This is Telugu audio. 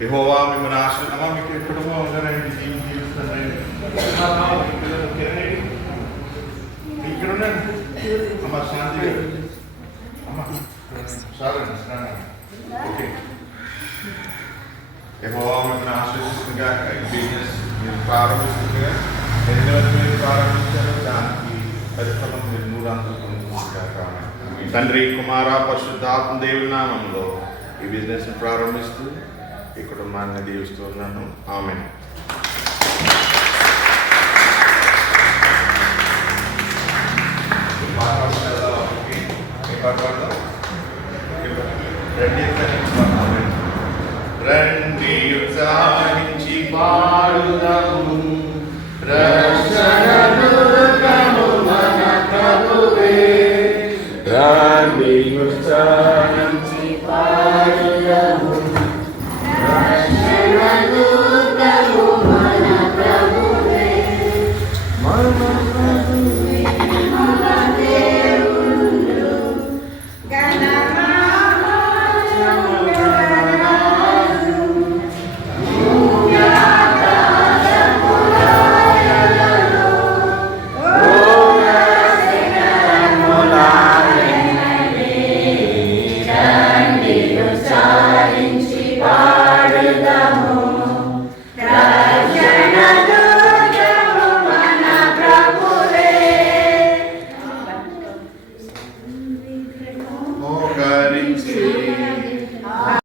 యెహోవా మిమ్మల్ని ఆశీర్వదించును. మీకు ఎక్కడమో ఉన్నారండి జీవిస్తానండి. ఇక్కడ ఉండండి అమ్మ. శాంతి అమ్మ చాలండి స్నానం. ఓకే. యెహోవా మిమ్మల్ని ఆశీర్వదిస్తుండగా బిజినెస్ మీరు ప్రారంభిస్తుండగా మీరు ప్రారంభించారు దానికి పరిఫలం మీరు నూరంతులు పొందుతుండగా తండ్రి కుమార పరిశుద్ధాత్మ దేవుని నామంలో ఈ బిజినెస్ ప్రారంభిస్తూ ఈ కుటుంబాన్ని దీవిస్తూ ఉన్నాను. ఆమేన్. రండి ఉత్సాహించి పాడుదాము, రక్షణను మన ప్రభువే. రండి ఉత్సాహించి